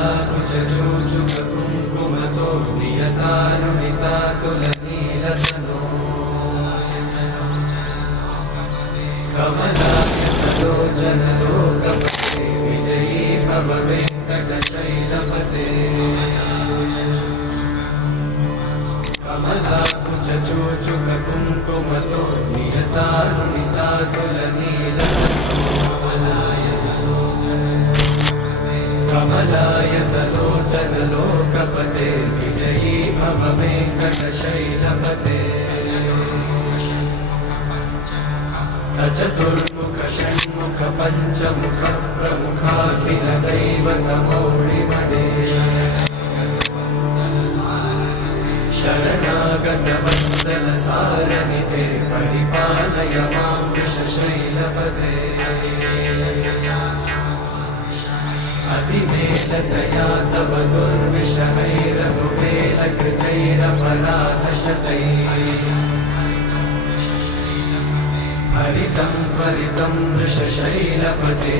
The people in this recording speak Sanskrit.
कमलाकुचूचुकुङ्कुमतो नियतारुणितातुलनीलतनो कमलायतलोचनलोकपते विजयी भव वेङ्कटशैलपते कमलाकुचूचुकुङ्कुमतो नियतारुणितातुलनीलतनो कमलायतलोचनलोकपते विजयी भव वेङ्कटशैलपते सचतुर्मुख षण्मुख पञ्चमुख प्रमुखाखिल दैवतमौळिमणे शरणागत वत्सल सारनिधे परिपालय मां वृषशैलपते अतिवेलतया तव दुर्विषहैरनुवेलकृतैरपराधशतैः हरितं त्वरितं वृषशैलपते।